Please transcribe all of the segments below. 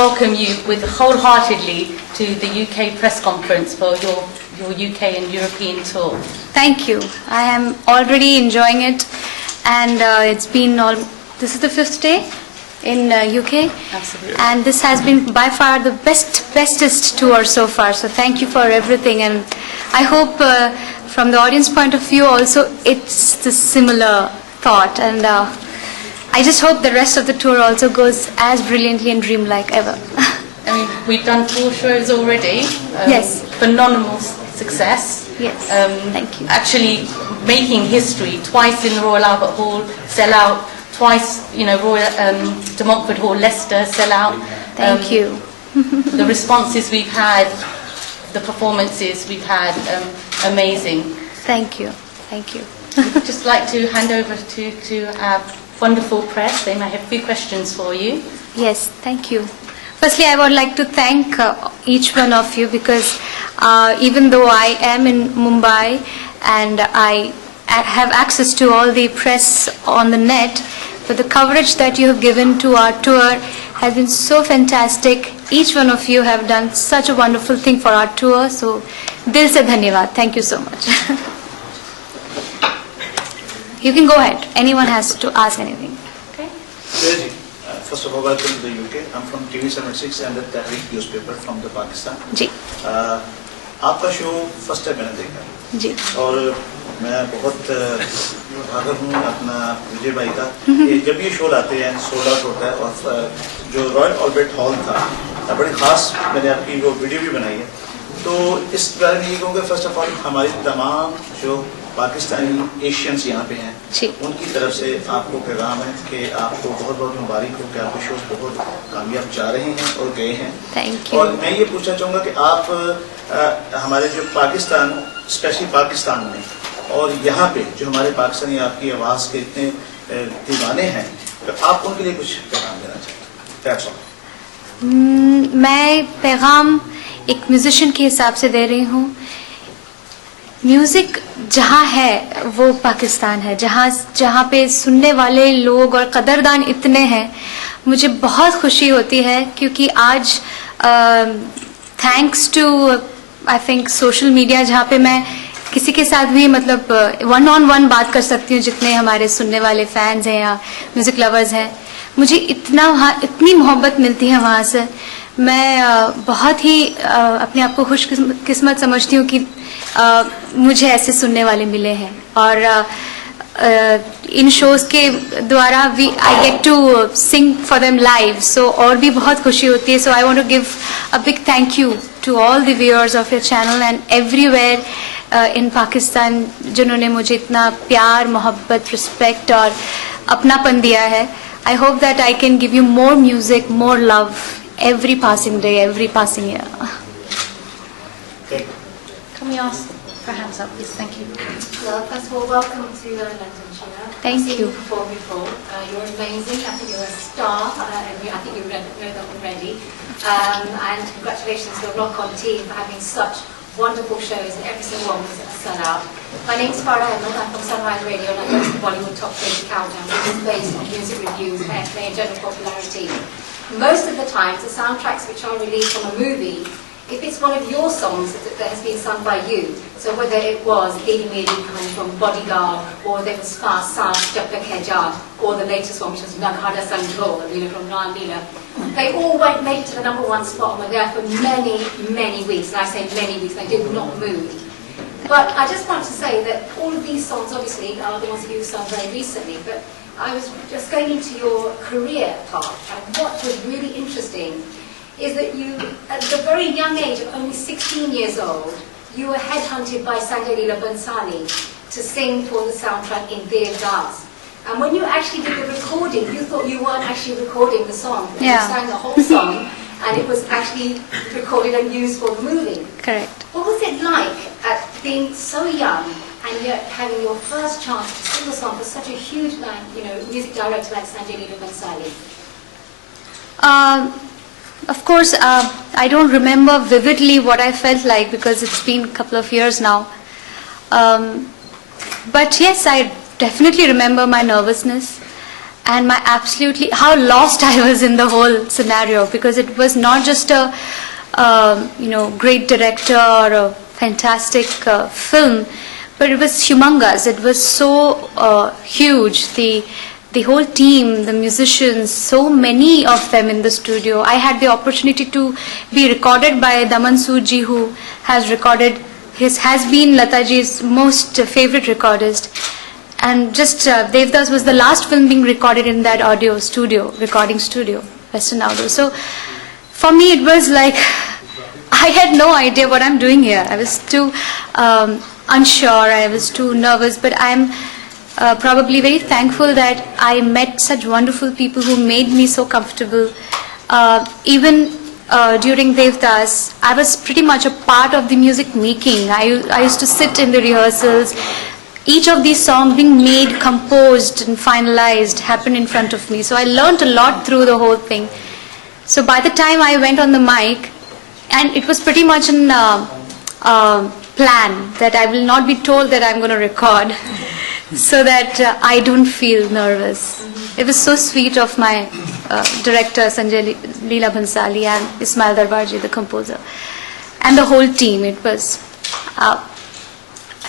welcome you with wholeheartedly to the UK press conference for your UK and European tour. Thank you. I am already enjoying it, and it's been this is the 5th day in UK. Absolutely. And this has been by far the bestest tour so far. So thank you for everything, and I hope from the audience point of view also it's the similar thought, and I just hope the rest of the tour also goes as brilliantly and dreamlike ever. I mean, we've done 4 shows already. Yes. Phenomenal success. Yes. Thank you. Actually making history twice in the Royal Albert Hall, sell out, twice, Royal De Montfort Hall, Leicester, sell out. Thank you. The responses we've had, the performances we've had, amazing. Thank you. Thank you. I'd just like to hand over to our wonderful press. They may have a few questions for you. Yes, thank you. Firstly, I would like to thank each one of you, because even though I am in Mumbai and I have access to all the press on the net, but the coverage that you have given to our tour has been so fantastic. Each one of you have done such a wonderful thing for our tour. So, dil se dhanyavad. Thank you so much. You can go ahead. Anyone has to ask anything. Okay. Ji, first of all, welcome to the UK. I'm from TV76 and the Tahreek newspaper from the Pakistan. जी. आपका show first time मैंने देखा जी. और मैं बहुत आभार हूँ अपना विजय भाई का कि जब ये शो लाते हैं सोल्ड आउट होता है, और जो रॉयल ऑल्बर्ट हॉल था बड़ी खास, मैंने आपकी वो वीडियो भी बनाई है। तो इस बारे में ये कहूँगा, फर्स्ट ऑफ ऑल हमारी तमाम जो पाकिस्तानी एशियंस यहाँ पे हैं उनकी तरफ से आपको पैगाम है कि आपको बहुत बहुत मुबारक हो कि आपके शोज बहुत कामयाब जा रहे हैं और गए हैं। Thank you. और मैं ये पूछना चाहूँगा कि आप हमारे जो पाकिस्तान, स्पेशली पाकिस्तान में और यहाँ पे जो हमारे पाकिस्तानी आपकी आवाज़ के इतने दीवाने हैं, तो आप उनके लिए कुछ पैगाम देना चाहते हैं? मैं पैगाम एक म्यूजिशियन के हिसाब से दे रही हूँ। म्यूजिक जहाँ है वो पाकिस्तान है, जहाँ पे सुनने वाले लोग और कदरदान इतने हैं। मुझे बहुत खुशी होती है क्योंकि आज thanks to I think social media, जहाँ पे मैं किसी के साथ भी मतलब 1-on-1 बात कर सकती हूँ, जितने हमारे सुनने वाले फैंस हैं या म्यूजिक लवर्स हैं। मुझे इतनी मोहब्बत मिलती है वहाँ से। मैं बहुत ही अपने आप को खुशकिस्मत समझती हूँ कि मुझे ऐसे सुनने वाले मिले हैं, और इन शोज के द्वारा I get to sing for them live, so और भी बहुत खुशी होती है। So I want to give a big thank you to all the viewers of your channel and everywhere in Pakistan, जिन्होंने मुझे इतना प्यार, मोहब्बत, रिस्पेक्ट और अपनापन दिया है। I hope that I can give you more music, more love every passing day, every passing year. Can we ask for hands up, please? Thank you. Well, first of all, welcome to London, Sheila. Thank you. I've seen you perform before. You're amazing. I think you're a star. I think you know that already. And congratulations to the Rock On team for having such wonderful shows, and every single one was a sellout. My name's Farah Ahmed. I'm from Sunrise Radio, and I host the Bollywood Top 20 Countdown, which is based on music reviews, airplay, and general popularity. Most of the times, the soundtracks which are released from a movie, if it's one of your songs that has been sung by you, so whether it was Didi Miri coming from Bodyguard, or there was Fast Saas Jab Tak Hai Jaan, or the latest one which was Naghada Sanjol, from Ram Leela, they all made it to the #1 spot and were there for many, many weeks. And I say many weeks, they did not move. But I just want to say that all of these songs obviously are the ones that you've sung very recently, but I was just going into your career part, and what was really interesting is that you, at the very young age of only 16 years old, you were headhunted by Sanjay Leela Bhansali to sing for the soundtrack in Dear Das. And when you actually did the recording, you thought you weren't actually recording the song. Yeah. You sang the whole song, and it was actually recorded and used for the movie. Correct. What was it like at being so young and yet having your first chance to sing a song for such a huge, music director like Sanjay Leela Bhansali? Of course, I don't remember vividly what I felt like because it's been a couple of years now. But yes, I definitely remember my nervousness, and my absolutely how lost I was in the whole scenario, because it was not just a great director or a fantastic film, but it was humongous. It was so huge. The whole team, the musicians, so many of them in the studio. I had the opportunity to be recorded by Daman Sood ji, who has been Lata ji's most favorite recordist. And just Devdas was the last film being recorded in that recording studio, Western Audio. So for me it was like, I had no idea what I'm doing here. I was too unsure, I was too nervous, but I'm probably very thankful that I met such wonderful people who made me so comfortable. Even during Devdas, I was pretty much a part of the music making. I used to sit in the rehearsals. Each of these songs being made, composed and finalized happened in front of me. So I learned a lot through the whole thing. So by the time I went on the mic, and it was pretty much an plan that I will not be told that I'm going to record so that I don't feel nervous. It was so sweet of my director Sanjay Leela Bhansali and Ismail Darbarji, the composer, and the whole team. It was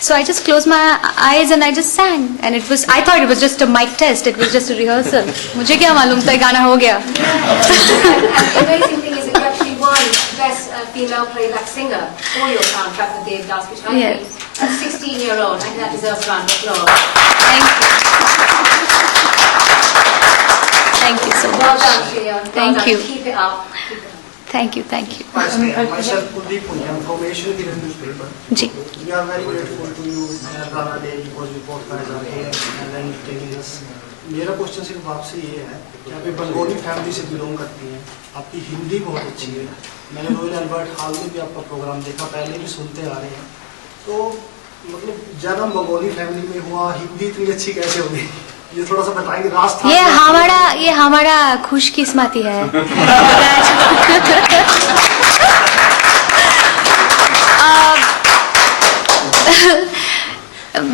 so I just closed my eyes and I just sang, and I thought it was just a mic test. It was just a rehearsal. मुझे क्या मालूम था गाना हो गया. The amazing thing is that you actually won Best Female Playback Singer for your soundtrack for Devdas, which I think as a 16-year-old, I think that deserves a round of applause. Thank you so Well much. done, Shreya. Well Thank done. you. Keep it up. Thank you. Myself, Kuldeep Punyam from Asian Hidden Newspaper. जी. We are very grateful to you, Rana Day, because you both guys are here and then taking us. मेरा question सिर्फ आपसे ये है कि आप एक Bengali family से बिलोंग करती हैं, आपकी हिंदी बहुत अच्छी है. मैंने रॉयल अल्बर्ट हॉल में भी आपका प्रोग्राम देखा, पहले भी सुनते आ रहे हैं. तो मतलब जन्म बंगाली फैमिली में हुआ, हिंदी इतनी अच्छी कैसे होगी? ये थोड़ा सा बताएंगे. रास्ता ये हमारा खुशकिस्मती है.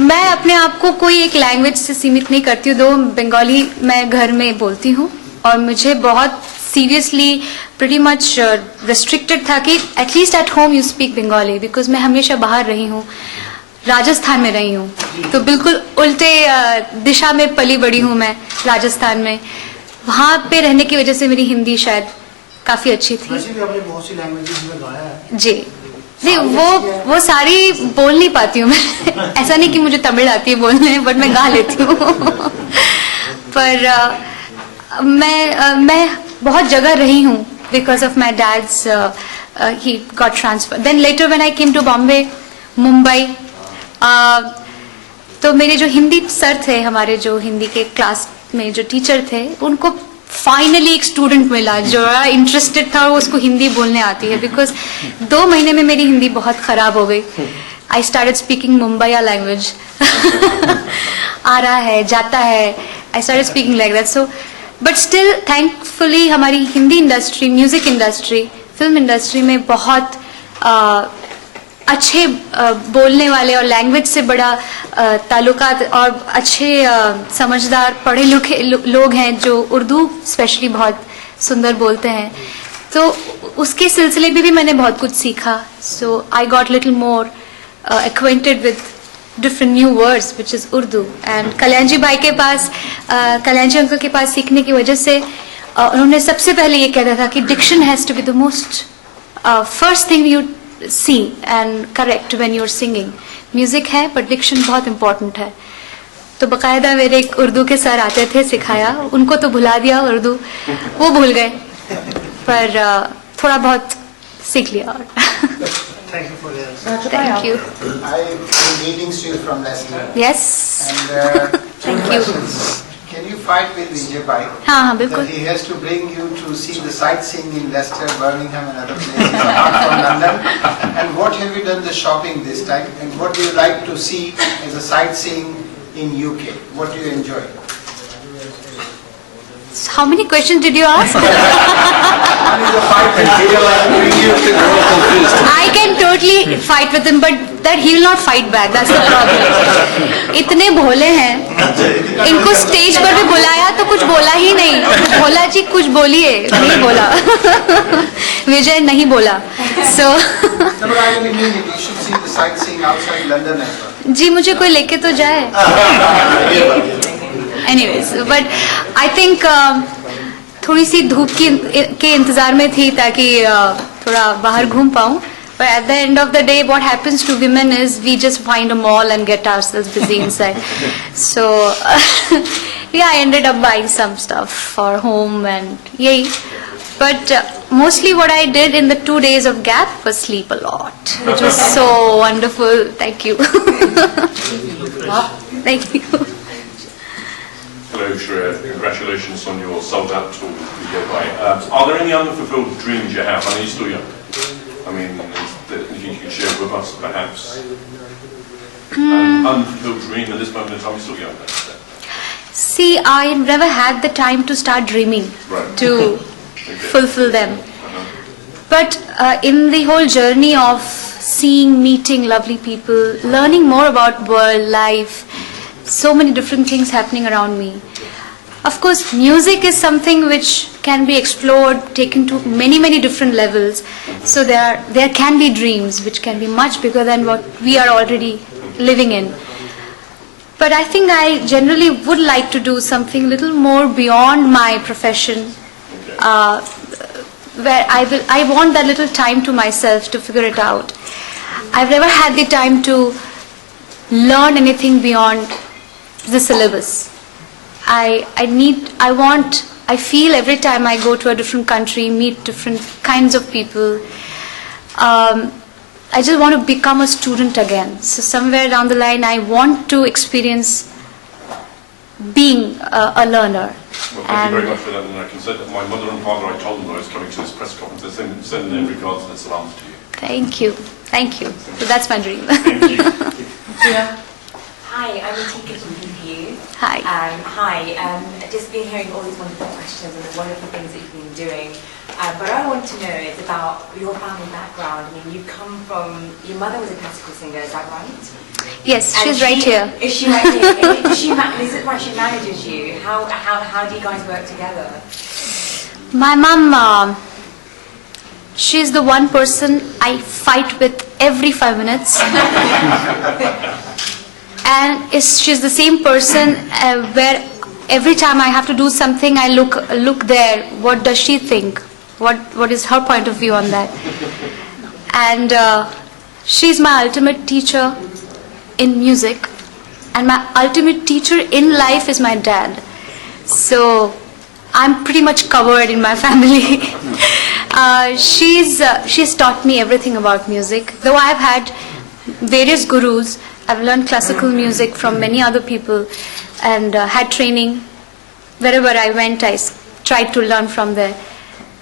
मैं अपने आप को कोई एक लैंग्वेज से सीमित नहीं करती हूँ. दो बंगाली मैं घर में बोलती हूँ और मुझे बहुत सीरियसली प्रीटी मच रेस्ट्रिक्टेड था कि at least at home you speak Bengali, because मैं हमेशा बाहर रही हूँ, राजस्थान में रही हूँ, तो बिल्कुल उल्टे दिशा में पली बड़ी हूँ मैं राजस्थान में. वहाँ पे रहने की वजह से मेरी हिंदी शायद काफ़ी अच्छी थी. वैसे भी आपने बहुत सी लैंग्वेजेस में गाया है. जी नहीं, वो सारी बोल नहीं पाती हूँ मैं. ऐसा नहीं कि मुझे तमिल आती है बोलने, बट मैं गा लेती हूँ. पर मैं बहुत जगह रही हूँ because of my dad's he got transfer. Then later when I came to Bombay, Mumbai, तो मेरे जो हिंदी सर थे, हमारे जो हिंदी के क्लास में जो टीचर थे, उनको फाइनली एक स्टूडेंट मिला जो इंटरेस्टेड था और उसको हिंदी बोलने आती है. बिकॉज 2 महीने में मेरी हिंदी बहुत ख़राब हो गई. I started speaking Mumbaiya language. आ रहा है, जाता है. I started speaking like that. So but still thankfully हमारी Hindi industry, music industry, film industry में बहुत अच्छे बोलने वाले और लैंग्वेज से बड़ा ताल्लुकात और अच्छे समझदार पढ़े लिखे लोग हैं जो उर्दू स्पेशली बहुत सुंदर बोलते हैं. तो उसके सिलसिले में भी मैंने बहुत कुछ सीखा. So I got little more acquainted with different new words which is Urdu. And Kalyan ji भाई के पास, कल्याण जी अंकल के पास सीखने की वजह से उन्होंने सबसे पहले ये कहता था कि diction has to be the most first thing you see and correct when you're singing. Music है पर डिक्शन बहुत इम्पोर्टेंट है. तो बकायदा मेरे एक उर्दू के सर आते थे, सिखाया. उनको तो भुला दिया उर्दू, वो भूल गए, पर थोड़ा बहुत सीख लिया. Thank you for the answer. Thank you. I'm greetings to you from Leicester. Yes. And two Thank you. questions. Can you fight with Vijay Bhai? हाँ बिल्कुल. That he has to bring you to see the sightseeing in Leicester, Birmingham and other places apart from London. And what have you done the shopping this time? And what do you like to see as a sightseeing in UK? What do you enjoy? How many questions did you ask? I can totally fight with him, but that he will not fight back. That's the problem. इतने भोले हैं, इनको stage पर भी बुलाया तो कुछ बोला ही नहीं. भोला जी कुछ बोलिए, नहीं बोला. विजय नहीं बोला. So. No, but I really mean it. You should see the sightseeing outside London as well. जी मुझे कोई लेके तो जाए. Anyways, but I think थोड़ी सी धूप के इंतजार में थी ताकि थोड़ा बाहर घूम पाऊँ. But at the end of the day, what happens to women is we just find a mall and get ourselves busy inside. So yeah, I ended up buying some stuff for home and yay. But mostly what I did in the 2 days of gap was sleep a lot, which was so wonderful. Thank you. Thank you. Hello, Shreya. Congratulations on your sold-out tour with Your Bite. Are there any unfulfilled dreams you have? I know you're still young. I mean, is there anything you can share with us, perhaps? An unfulfilled dream at this moment in time, you're still young. See, I never had the time to start dreaming to fulfill them. But in the whole journey of seeing, meeting lovely people, learning more about world, life, so many different things happening around me. Of course, music is something which can be explored, taken to many, many different levels. So there can be dreams which can be much bigger than what we are already living in. But I think I generally would like to do something a little more beyond my profession, where I want that little time to myself to figure it out. I've never had the time to learn anything beyond the syllabus. I feel every time I go to a different country, meet different kinds of people, I just want to become a student again. So somewhere down the line, I want to experience being a learner. Well, thank you very much for that, and I can say that my mother and father, I told them I was coming to this press conference, they send their regards and salams to you. Thank you. Thank you. So that's my dream. Thank you. Hi, I'm Atika from BPU. Hi. Just been hearing all these wonderful questions and the wonderful things that you've been doing. But I want to know is about your family background. I mean, you come from, your mother was a classical singer, is that right? Yes, And she's right here. Is she right here? Is it why she manages you? How do you guys work together? My mom, she's the one person I fight with every 5 minutes. And she's the same person where every time I have to do something, I look there. What does she think? What is her point of view on that? And she's my ultimate teacher in music, and my ultimate teacher in life is my dad. So I'm pretty much covered in my family. She's taught me everything about music. Though I've had various gurus, I've learned classical music from many other people and had training. Wherever I went, I tried to learn from there.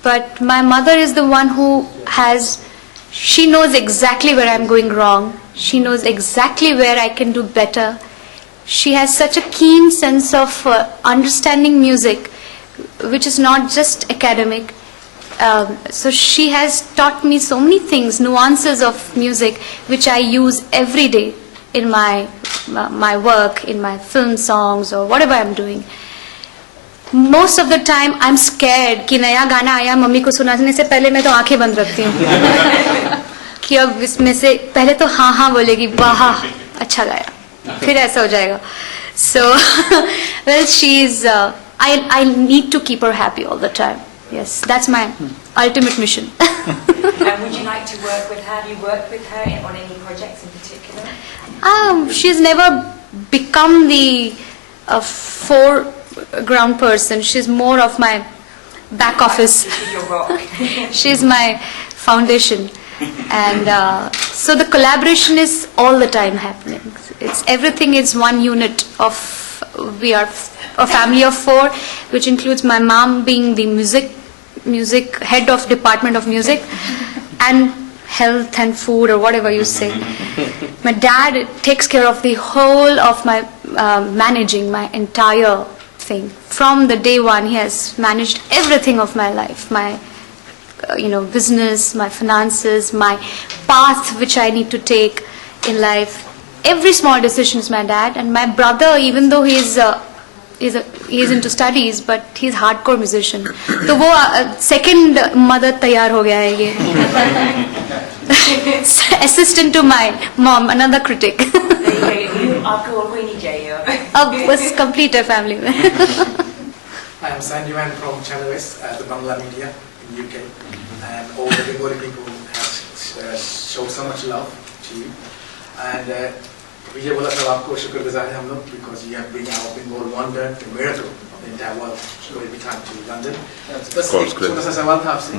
But my mother is the one who she knows exactly where I'm going wrong. She knows exactly where I can do better. She has such a keen sense of understanding music, which is not just academic. So she has taught me so many things, nuances of music, which I use every day in my work, in my film songs or whatever I'm doing. Most of the time I'm scared कि नया गाना आया mummy को सुनाने से पहले मैं तो आंखें बंद रखती हूँ कि अब इसमें से पहले तो हाँ हाँ बोलेगी वाह अच्छा गाया फिर ऐसा हो जाएगा. So well, she's I need to keep her happy all the time. Yes, that's my ultimate mission. And would you like to work with her? Have you worked with her on any projects in particular? She's never become the foreground person. She's more of my back office. She's your rock. She's my foundation. And so the collaboration is all the time happening. Everything is one unit of, we are a family of 4, which includes my mom being the music head of department of music and health and food or whatever you say. My dad takes care of the whole of my managing my entire thing. From the day one, he has managed everything of my life, my business, my finances, my path which I need to take in life. Every small decision is my dad. And my brother, even though he is into studies, but he's hardcore musician. तो वो second mother तैयार हो गया है ये. Assistant to my mom, another critic. आपको और कोई नहीं चाहिए. अब बस complete है family में. I am Sanjivan from Channel S, the Bangla media in UK, and all the Bengali people have shown so much love to you. And Vijay बोला था आपको शुक्रगुजार हैं हम लोग because you have been our Bengal wonder, the miracle of the entire world every time to London. बस एक छोटा सा सवाल था आपसे.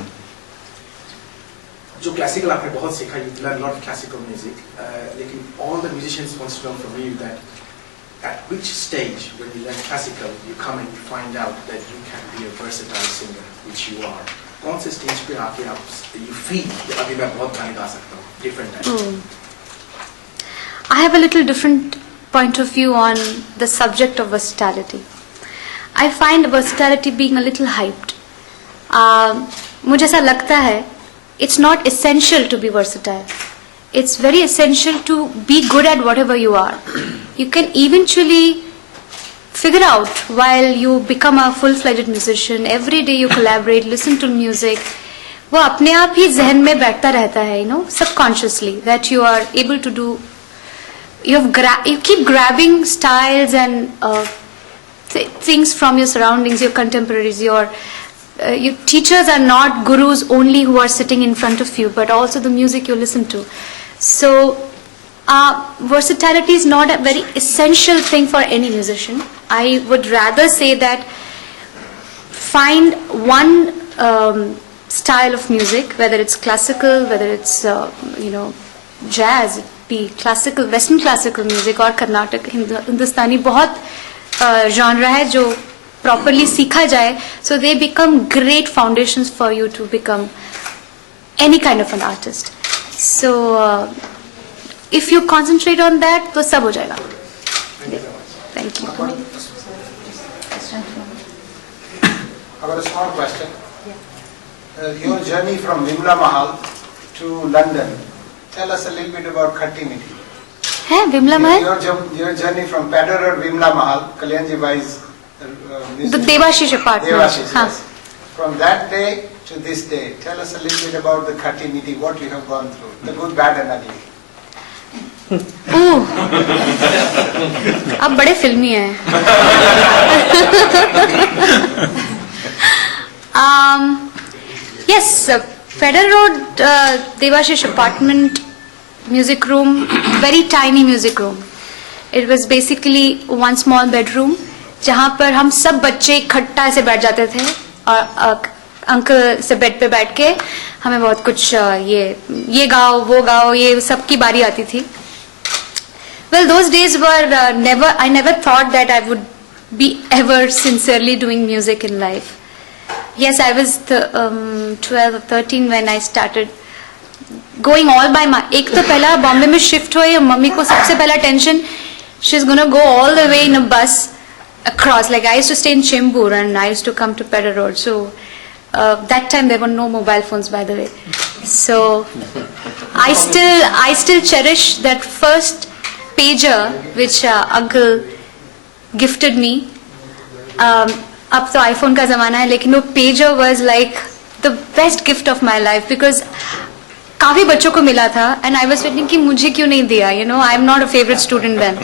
जो classical आपने बहुत सीखा, you learned a lot of classical music, लेकिन all the musicians want to know from you that at which stage when you learn classical you come and you find out that you can be a versatile singer, which you are. कौन से stage पे आके आप you feel कि अभी मैं बहुत गाने गा सकता हूँ, different type. I have a little different point of view on the subject of versatility. I find versatility being a little hyped. मुझे ऐसा लगता है it's not essential to be versatile. It's very essential to be good at whatever you are. You can eventually figure out while you become a full-fledged musician. Every day you collaborate, listen to music. वो अपने आप ही जहन में बैठता रहता है, subconsciously, that you are able to do. You keep grabbing styles and things from your surroundings, your contemporaries, your teachers are not gurus only who are sitting in front of you, but also the music you listen to. So versatility is not a very essential thing for any musician. I would rather say that find one style of music, whether it's classical, whether it's jazz, be classical, western classical music और कर्नाटक हिंदुस्तानी बहुत genre है जो properly सीखा जाए, so they become great foundations for you to become any kind of an artist. So if you concentrate on that, तो सब हो जाएगा. Thank you. I got a small question. Your journey from Vimla Mahal to London. Tell us a little bit about Khatti Mithi. है विमला महल? Your journey from Pedder Road, Vimla Mahal, Kalyanji Bai's the Devashish apartment. Devashish, yes. From that day to this day, tell us a little bit about the Khatti Mithi, what you have gone through, the good, bad and ugly. आप बड़े फिल्मी हैं. Yes, Pedder Road, Devashish apartment, music room, very tiny music room. It was basically one small bedroom, जहाँ पर हम सब बच्चे इकट्ठा ऐसे बैठ जाते थे और अंकल से बेड पे बैठ के हमें बहुत कुछ ये गाओ वो गाओ ये सब की बारी आती थी. Well, those days were I never thought that I would be ever sincerely doing music in life. Yes, I was 12 or 13 when I started going all by my. एक तो पहला बॉम्बे में शिफ्ट हुई, मम्मी को सबसे पहला tension, she's gonna go all the way in a bus across. Like I used to stay in Chembur and I used to come to Pedder Road. So that time there were no mobile phones, by the way. So I still cherish that first pager which uncle gifted me. अब तो iPhone का ज़माना है, लेकिन वो pager was like the best gift of my life because काफ़ी बच्चों को मिला था and I was thinking कि मुझे क्यों नहीं दिया, I'm not a favorite student then,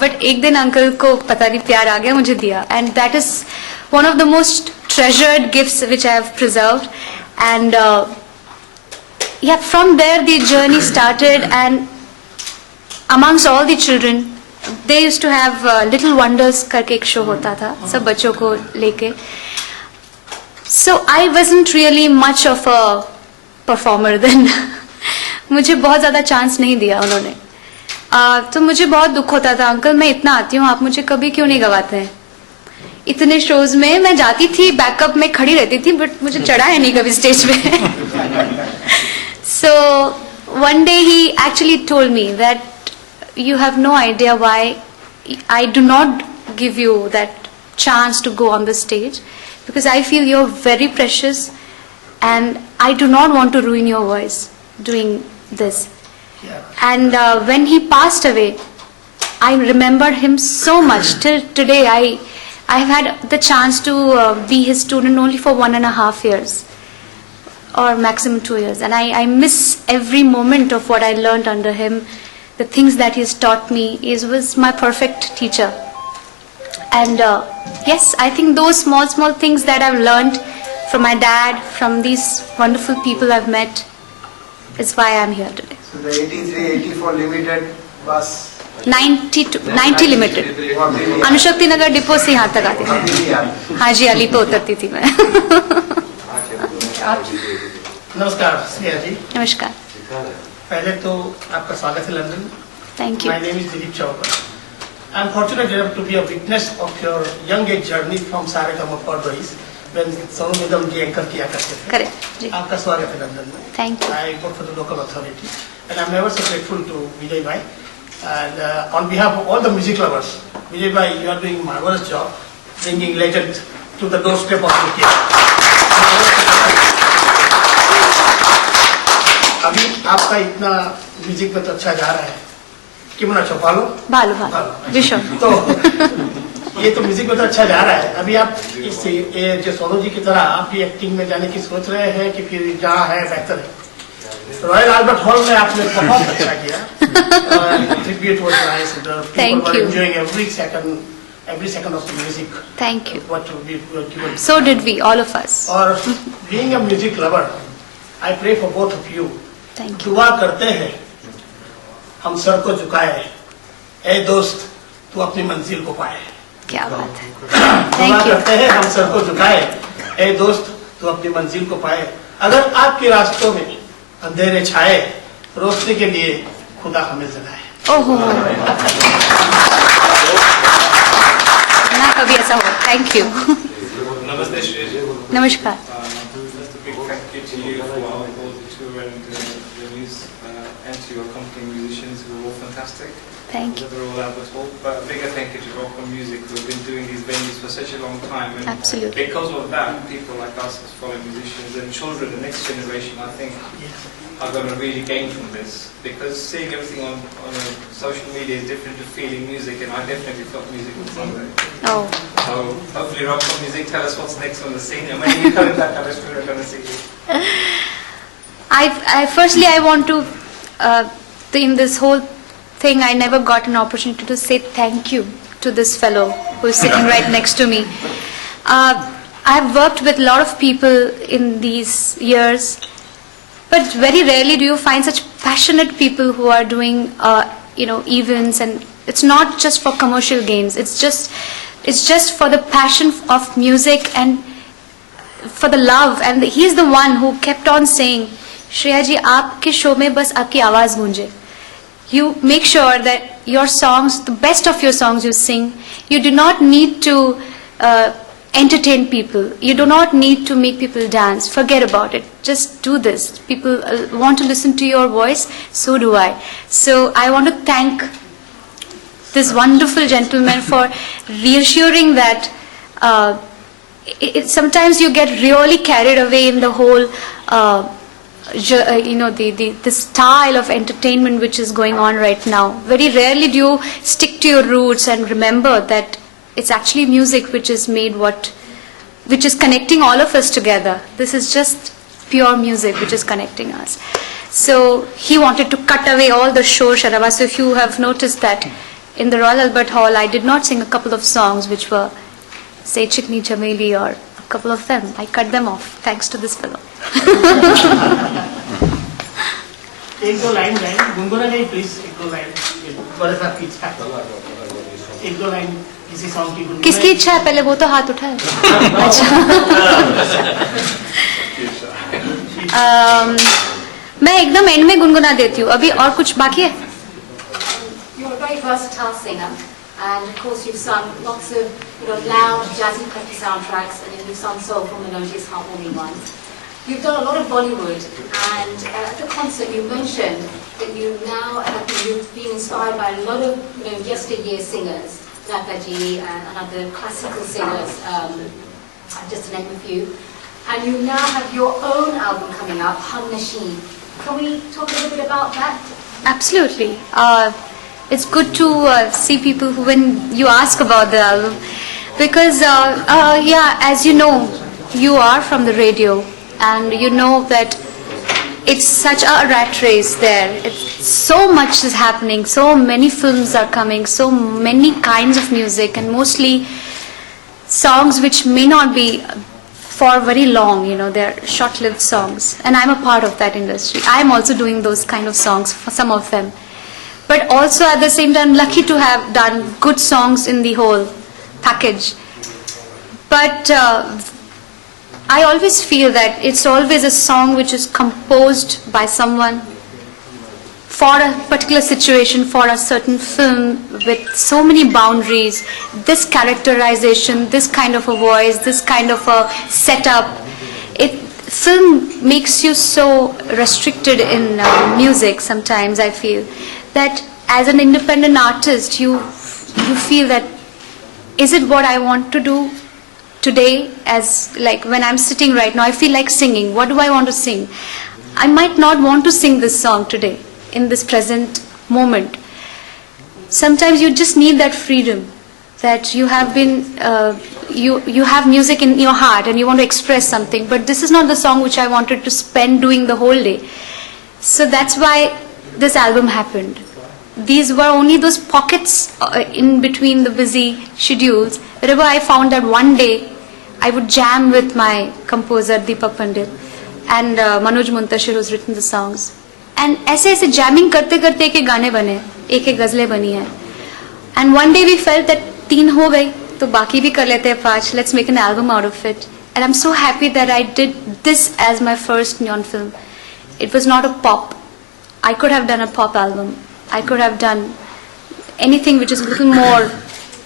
but एक दिन uncle को पता नहीं प्यार आ गया, मुझे दिया, and that is one of the most treasured gifts which I have preserved. And yeah, from there the journey started, and amongst all the children they used to have Little Wonders करके एक show होता था सब बच्चों को लेके. So I wasn't really much of a performer then. मुझे बहुत ज़्यादा चांस नहीं दिया उन्होंने. तो मुझे बहुत दुख होता था, अंकल मैं इतना आती हूँ, आप मुझे कभी क्यों नहीं गवाते हैं. इतने शोज में मैं जाती थी, बैकअप में खड़ी रहती थी, बट मुझे चढ़ा है नहीं कभी स्टेज पे. So one day he actually told me that you have no idea why I do not give you that chance to go on the stage, because I feel you're very precious and I do not want to ruin your voice doing this. And when he passed away, I remember him so much. Till today, I've had the chance to be his student only for 1.5 years or maximum 2 years, and I miss every moment of what I learned under him. The things that he's taught me, he was my perfect teacher. And yes, I think those small things that I've learned from my dad, from these wonderful people I've met, is why I'm here today. So the 83, 84 limited bus. 90 limited, अनुशक्ति Nagar depot से यहाँ तक आती थी. हाँ जी, अली तो उतरती थी मैं. नमस्कार श्रेया जी. नमस्कार. पहले तो आपका स्वागत है London. Thank you. My name is Dilip Chawkar. I am fortunate enough to be a witness of your young age journey from Saregama Boys when Sonu Nigam ji anchor किया करते थे. करेक्ट जी. आपका स्वागत है लंदन में. Thank you. I work for the local authority and I am ever so grateful to Vijay bhai. And on behalf of all the music lovers, Vijay bhai, you are doing marvelous job bringing legend to the doorstep of UK. अभी आपका इतना music में तो अच्छा जा रहा है कि मुना चौपालो भालो विश्व. तो ये तो म्यूजिक में तो अच्छा जा रहा है. अभी आप इस जो सोनू जी की तरह आप भी एक्टिंग में जाने की सोच रहे हैं कि फिर जहाँ है बेहतर है. रॉयल अल्बर्ट हॉल में आपने बहुत अच्छा किया. Tribute was nice. People were enjoying every second of the music. Thank you. What we were given. So did we, all of us. और being a music lover, I pray for both of you. Thank you. दुआ करते हैं हम sir को झुकाए, ए दोस्त तू अपनी मंजिल को पाए. क्या बात है. दुआ Thank you. करते हैं हम सर को झुकाए, ए दोस्त तू अपनी मंजिल को पाए. अगर आपके रास्तों में अंधेरे छाए, रोशनी के लिए खुदा हमें जलाए. ओहो, ना कभी ऐसा हो. Thank you. नमस्ते श्रेया जी. नमस्कार. Just a big thank you to you for all the tour and release and to your accompanying musicians who were all fantastic. Thank you. The Royal Albert Hall. But a bigger thank you to Rock on Music who have been doing these venues for such a long time. And Absolutely. because of that, people like us as fellow musicians and children, the next generation, I think, are going to really gain from this. Because seeing everything on social media is different to feeling music, and I definitely felt music on Sunday. Oh. So hopefully Rock on Music, tell us what's next on the scene, and when you come back, we're going to see you. Firstly, I want to, in this whole thing, I never got an opportunity to say thank you to this fellow who is sitting right next to me. I have worked with a lot of people in these years, but very rarely do you find such passionate people who are doing, events, and it's not just for commercial gains. It's just for the passion of music and for the love. And he is the one who kept on saying, Shreya ji, aapke show mein bas aapki awaaz gunje. You make sure that your songs, the best of your songs you sing, you do not need to entertain people. You do not need to make people dance. Forget about it. Just do this. People want to listen to your voice, so do I. So I want to thank this wonderful gentleman for reassuring that sometimes you get really carried away in the whole the style of entertainment which is going on right now. Very rarely do you stick to your roots and remember that it's actually music which is which is connecting all of us together. This is just pure music which is connecting us. So he wanted to cut away all the shore sharaba. So if you have noticed that in the Royal Albert Hall, I did not sing a couple of songs which were, say, Chikni Chameli or a couple of them. I cut them off thanks to this fellow. एक दो line गुनगुना नहीं please. एक दो line बड़े साहब की इच्छा. एक दो लाइन किसी सॉन्ग की गुनगुना. किसकी इच्छा है? पहले वो तो हाथ उठाए. अच्छा. मैं एकदम एंड में गुनगुना देती हूँ. अभी और कुछ बाकी है? You're a very versatile singer, and of course you've sung lots of loud, jazzy, peppy soundtracks, and then you've sung soulful melodious, heartwarming ones. You've done a lot of Bollywood, and at the concert you mentioned that you've been inspired by a lot of yesteryear singers Lataji and other classical singers, just to name a few. And you now have your own album coming up, Hum Nasheen. Can we talk a little bit about that? Absolutely. It's good to see people who, when you ask about the album, because yeah, as you know, you are from the radio, and you know that it's such a rat race there. So much is happening, so many films are coming, so many kinds of music, and mostly songs which may not be for very long, you know, they're short-lived songs. And I'm a part of that industry. I'm also doing those kind of songs, for some of them. But also at the same time, lucky to have done good songs in the whole package. But I always feel that it's always a song which is composed by someone for a particular situation, for a certain film with so many boundaries, this characterization, this kind of a voice, this kind of a setup. Film makes you so restricted in music sometimes, I feel, that as an independent artist, you feel that, is it what I want to do today? As like when I'm sitting right now, I feel like singing. What do I want to sing? I might not want to sing this song today, in this present moment. Sometimes you just need that freedom, that you have been, you have music in your heart and you want to express something, but this is not the song which I wanted to spend doing the whole day. So that's why this album happened. These were only those pockets in between the busy schedules, wherever I found that one day I would jam with my composer Deepak Pandit and Manoj Muntashir, who's written the songs. And ऐसे jamming करते करते एक गाने बने, एक गज़लें बनी हैं. And one day we felt that 3 हो गई, तो बाकी भी कर लेते हैं 5. Let's make an album out of it. And I'm so happy that I did this as my first neon film. It was not a pop. I could have done a pop album. I could have done anything which is a little more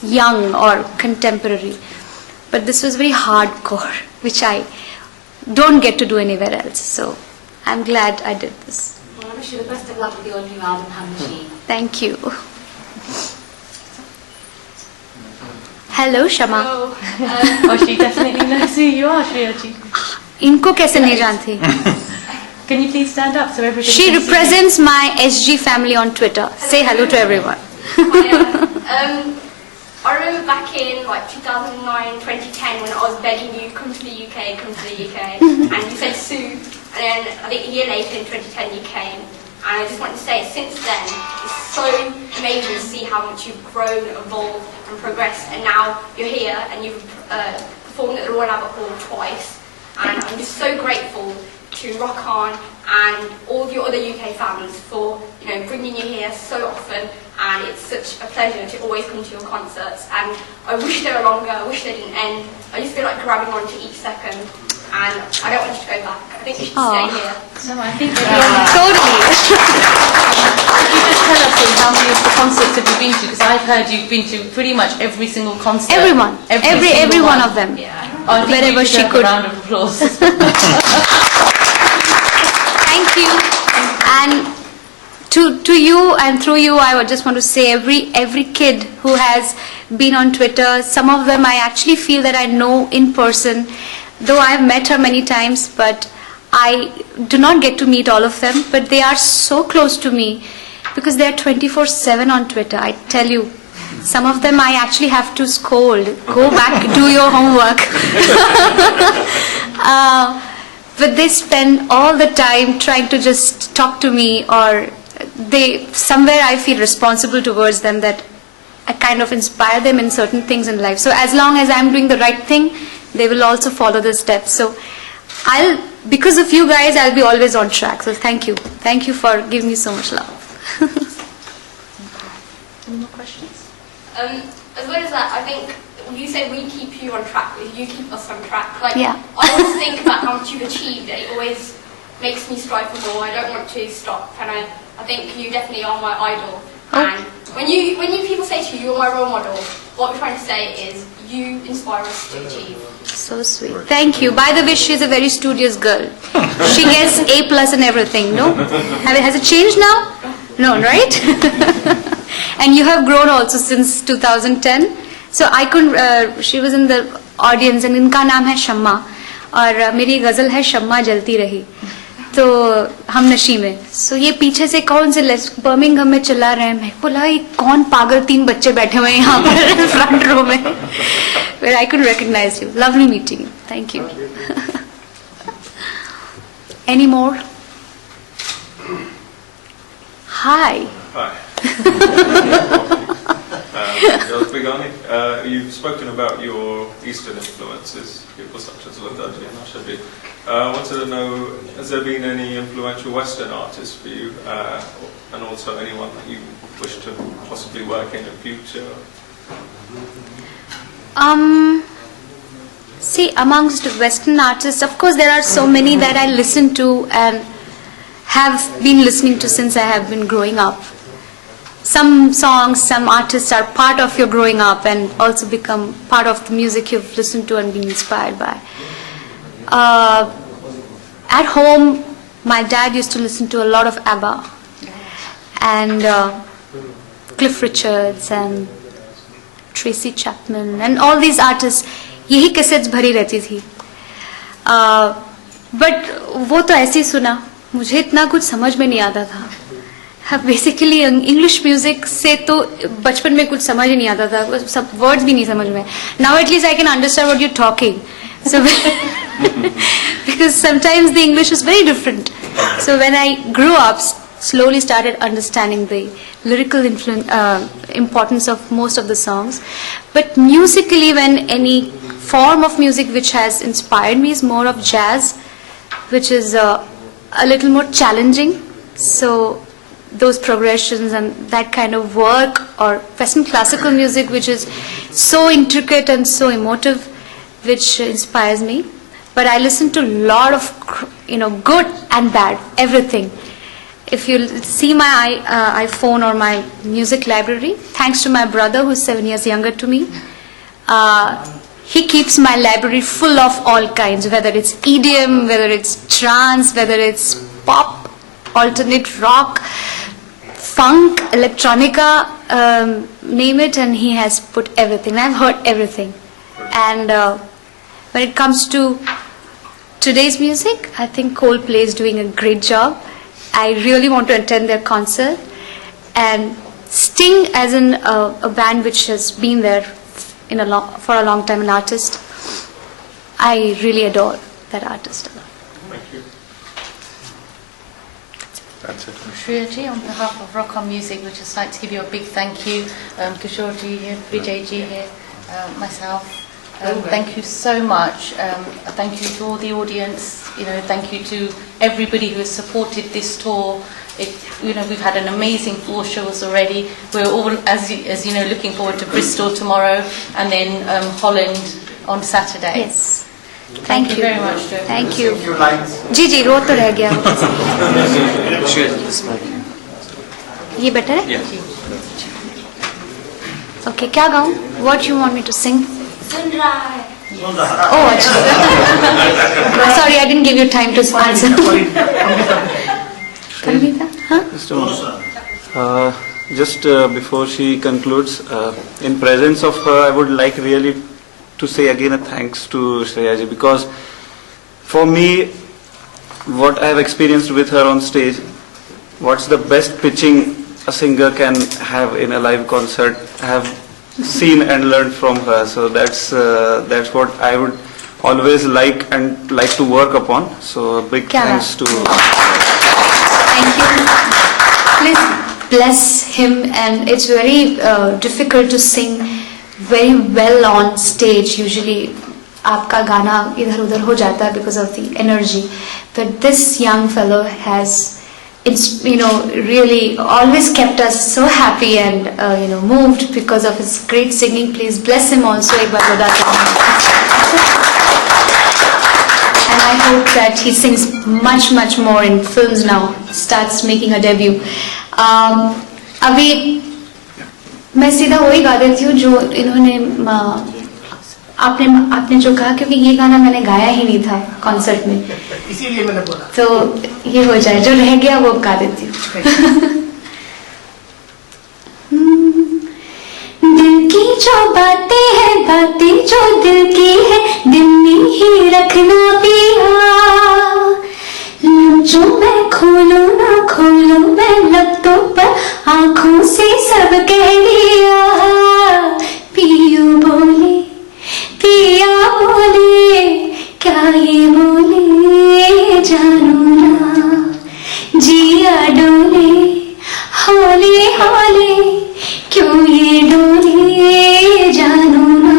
young or contemporary. But this was very hardcore, which I don't get to do anywhere else. So I'm glad I did this. Well, I wish you the best of luck with your new album, Hum Nasheen. Thank you. Hello, Shama. Hello. Oh, she definitely knows who you are, Shreyaji. इनको कैसे नहीं जानती? Can you please stand up so everybody She can see represents my SG family on Twitter. Say hello to everyone. I remember back in like 2009, 2010 when I was begging you, come to the UK, and you said Sue, and then I think a year later in 2010 you came, and I just want to say since then it's so amazing to see how much you've grown, evolved and progressed, and now you're here and you've performed at the Royal Albert Hall twice, and I'm just so grateful to Rock On and all of your other UK fans for bringing you here so often, and it's such a pleasure to always come to your concerts, and I wish they were longer, I wish they didn't end. I just feel like grabbing onto each second, and I don't want you to go back. I think you should stay here. No, I think Totally. Could you just tell us how many of the concerts have you been to? Because I've heard you've been to pretty much every single concert. Everyone. Every one of them. I think Wherever we she should have could. a round of applause. Thank you. And to you and through you, I would just want to say every kid who has been on Twitter, some of them I actually feel that I know in person, though I've met her many times, but I do not get to meet all of them, but they are so close to me because they are 24/7 on Twitter. I tell you, some of them I actually have to scold. Go back, do your homework. But they spend all the time trying to just talk to me, or somewhere I feel responsible towards them, that I kind of inspire them in certain things in life. So as long as I'm doing the right thing, they will also follow the steps. So because of you guys, I'll be always on track. So thank you. Thank you for giving me so much love. Any more questions? As well as that, I think you say we keep you on track, you keep us on track. Yeah. I always think about how much you've achieved. It always makes me strive for more. I don't want to stop, and I think you definitely are my idol. Oh. And when you people say to you, you're my role model, what we're trying to say is you inspire us to achieve. So sweet. Thank you. By the way, she's a very studious girl. She gets A+ and everything, no? Has it changed now? known, right? And you have grown also since 2010. So I couldn't, she was in the audience and इनका नाम है शम्मा और मेरी गज़ल है शम्मा जलती रही. तो हम नशी में. So ये पीछे से कौन से बर्मिंघम में चला रहे हैं. मैं बोला ये कौन पागल 3 बच्चे बैठे हुए हैं यहाँ पर फ्रंट रो में. But I couldn't recognize you. Lovely meeting you. Thank you. Any more? Hi. Hi. Bigani, you've spoken about your Eastern influences, people such as Ladadi and Ashabi. I wanted to know, has there been any influential Western artists for you, and also anyone that you wish to possibly work in the future? See, amongst Western artists, of course, there are so many that I listen to and have been listening to since I have been growing up. Some songs, some artists are part of your growing up and also become part of the music you've listened to and been inspired by. At home, my dad used to listen to a lot of ABBA and Cliff Richards and Tracy Chapman and all these artists. यही cassettes भरी रहती थी. But वो तो ऐसे ही सुना, मुझे इतना कुछ समझ में नहीं आता था. बेसिकली इंग्लिश म्यूजिक से तो बचपन में कुछ समझ ही नहीं आता था, सब वर्ड्स भी नहीं समझ में. Now at least I can understand what you are talking, so because sometimes the English is very different. So when I grew up, slowly started understanding the lyrical importance of most of the songs. But musically, when any form of music which has inspired me is more of jazz, which is a little more challenging. So those progressions and that kind of work, or Western classical music, which is so intricate and so emotive, which inspires me. But I listen to a lot of, good and bad, everything. If you see my iPhone or my music library, thanks to my brother who is 7 years younger to me, he keeps my library full of all kinds, whether it's EDM, whether it's trance, whether it's pop, alternate rock, funk, electronica, name it, and he has put everything. I've heard everything. And when it comes to today's music, I think Coldplay is doing a great job. I really want to attend their concert. And Sting, as in a band which has been there for a long time, an artist, I really adore that artist. Thank you. That's it. Shreyaji, on behalf of Rock On Music, we'd just like to give you a big thank you. Kishorji here, Vijayji here, myself. Thank you so much. Thank you to all the audience. Thank you to everybody who has supported this tour. We've had an amazing 4 shows already. We're all, as you know, looking forward to Bristol tomorrow and then Holland on Saturday. Yes. Thank you very much. Jo. Thank you. Few lines. जी रो तो रह गया. ये better है? Okay, क्या गाऊं? What you want me to sing? Sunrise. Oh, achha. Sorry, I didn't give you time to answer. Kalvita? Huh? Just before she concludes, in presence of her, I would like really to say again a thanks to Shreyaji, because for me, what I have experienced with her on stage, what's the best pitching a singer can have in a live concert, I have seen and learned from her. So that's what I would always like to work upon. So a big thanks to. Thank you. Please bless him. And it's very difficult to sing very well on stage. Usually, आपका गाना इधर उधर हो जाता है because of the energy. But this young fellow has, really always kept us so happy and moved because of his great singing. Please bless him also. एक बार बता दो. And I hope that he sings much more in films now. Starts making a debut. अभी मैं सीधा वही गा देती हूँ जो इन्होंने आपने जो कहा, क्योंकि ये गाना मैंने गाया ही नहीं था कॉन्सर्ट में, इसीलिए मैंने बोला. तो ये हो जाए, जो रह गया वो गा देती हूँ. जो बातें हैं बातें जो दिल की है दिल में ही रखना पिया। जो मैं खोलूं ना खोलूं मैं लफ्ज़ों पर आंखों से सब कह दिया। पियो बोले पिया बोले क्या ये बोले जानू ना जिया डोले हौले हौले क्यों ये डोले जानू ना।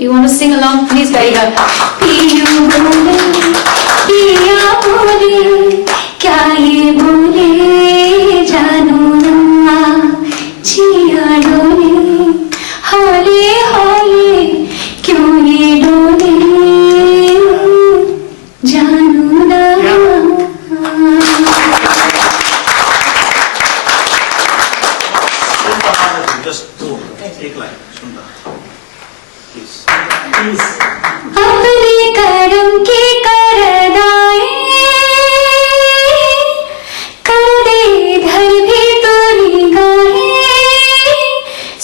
You want to sing along? Please गाइएगा। पियो बोले पिया बोले क्या ये बोले जानू ना जिया डोले हौले हौले क्यों ये डोले जानू ना। Just two, एक line, सुनना, please. अपने कर्म की करदाए कर दे घर भी तो निगाहें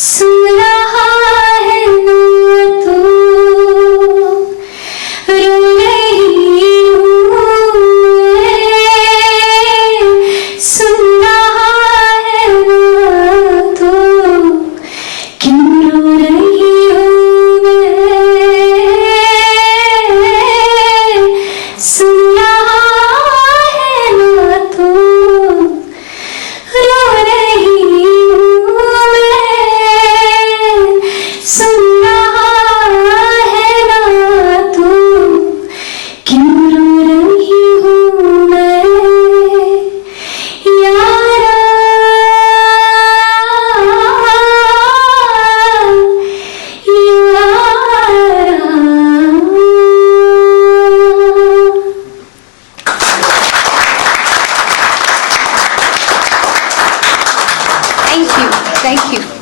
सुन रहा है ना तू रो रही हूँ सुन रहा है ना तू क्यों रो रही हूँ सुन रहा है ना तू रो रही हूँ सुन रहा है ना तू क्यों रो रही हूँ यारा Thank you.